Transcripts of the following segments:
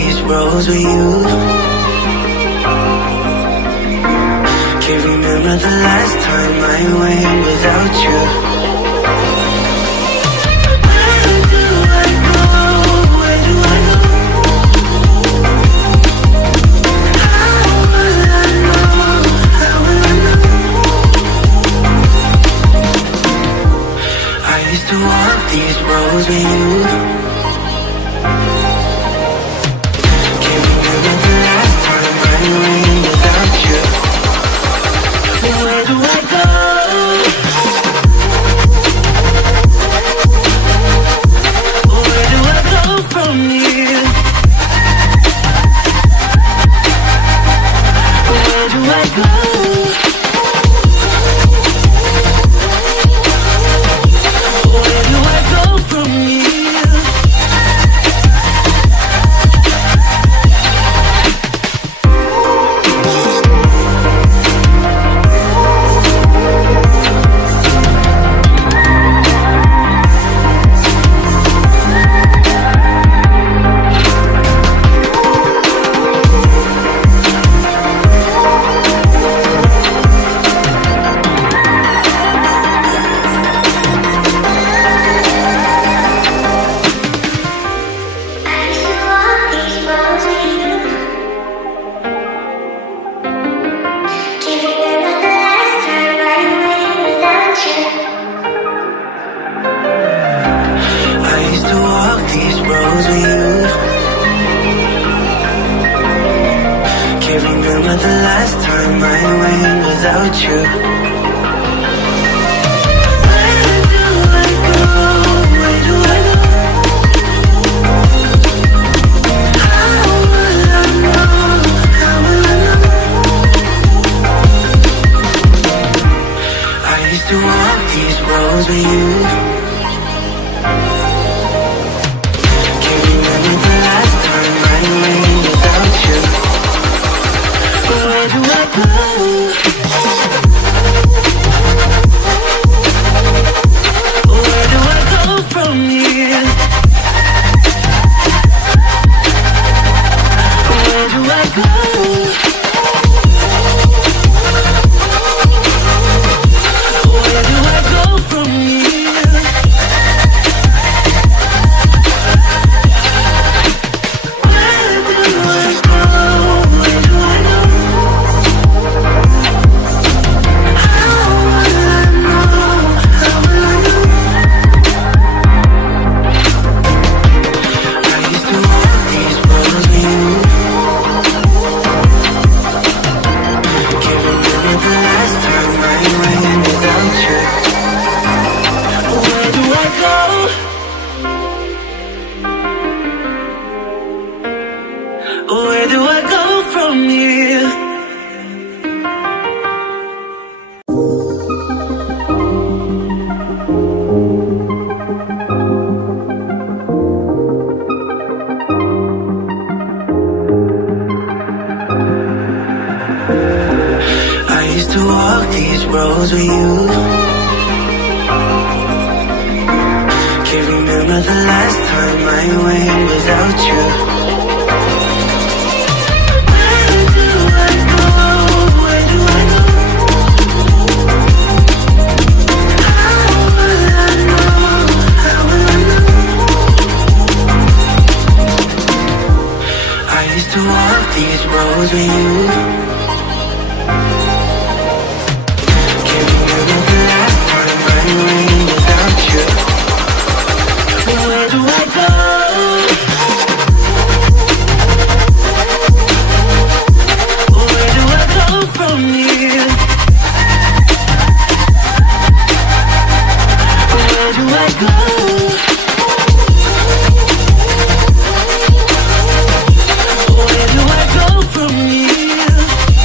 these roads with you. Can't remember the last time I went without you. Where do I go? Where do I go? How will I know? How will I know? I used to walk these roads with you. Can't remember the last time I went without you. Where do I go? Where do I go from here? Where do I go? Where do I go from here?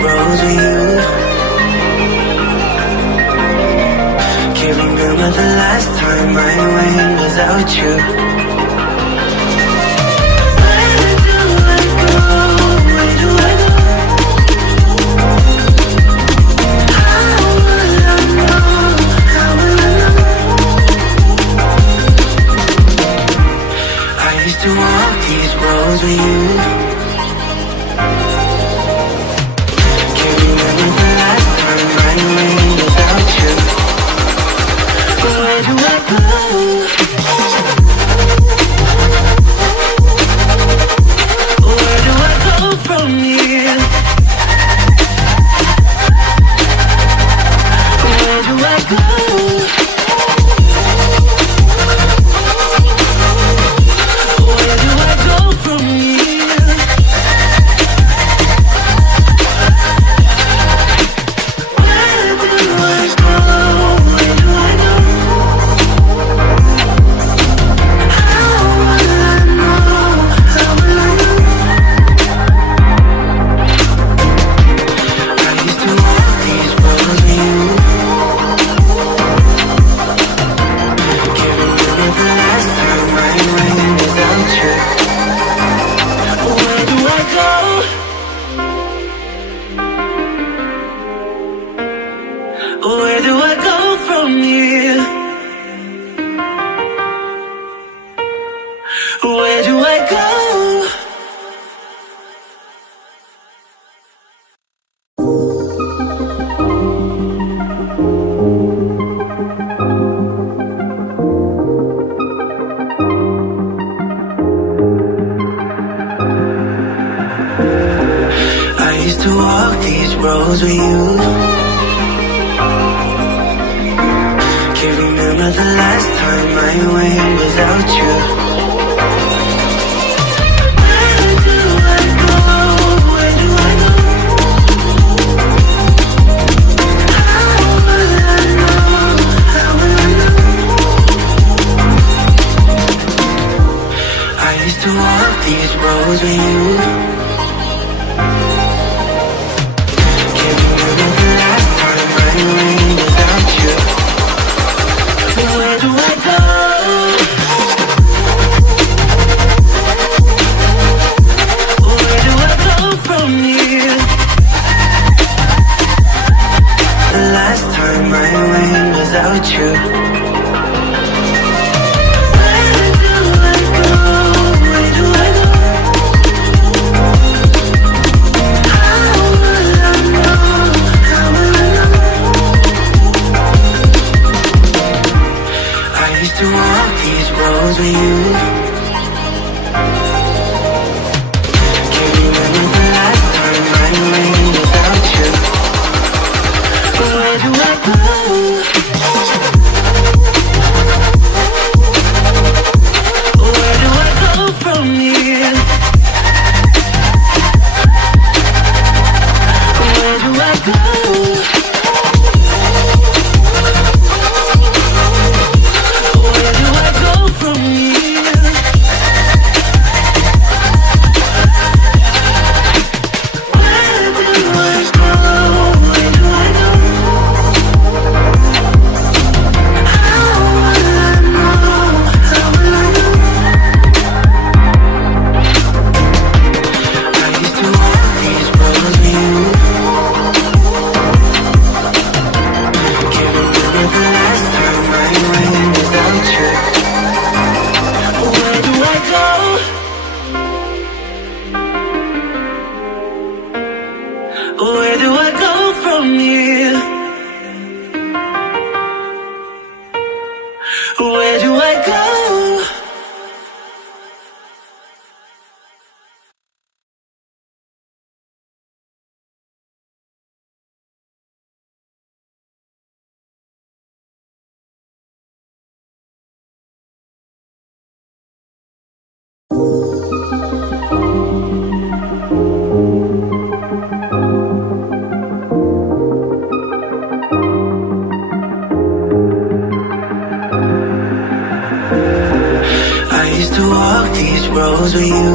roads with you. Can't remember the last time I went without you. Where do I go? Where do I go? How will I know? How will I know? I used to walk these roads with you. Can't remember the last time I went without you. Where do I go? Where do I go from here? Where do I go? Where do I go from here? Where do I go? Where do I go? How will I know? How will I know? I used to walk these roads with you. Can't remember the last time I went without you. Where do I go? Where do I go from here? Where do I go? I used to walk these roads with you. Can't remember the last time I went without you. Where do I go? Where do I go? How will I know? How will I know? I used to walk these roads with you. Can't remember the last time I went without you. Where do I go? Where do I go from here? The last time I went without you. Where do I go? Where do I go? How will I know? How will I know? I used to walk these roads with you. Can't remember the last time I went without you. Where do I go? Where do I go from here? Where do I go? Where do I go from here? Where do I go? Where do I go? How will I know? How will I know? I used to walk these roads with you. Can't remember the last time I went without you. Where do I go? Where do I go from here? Where do I go? I used to walk these roads with you.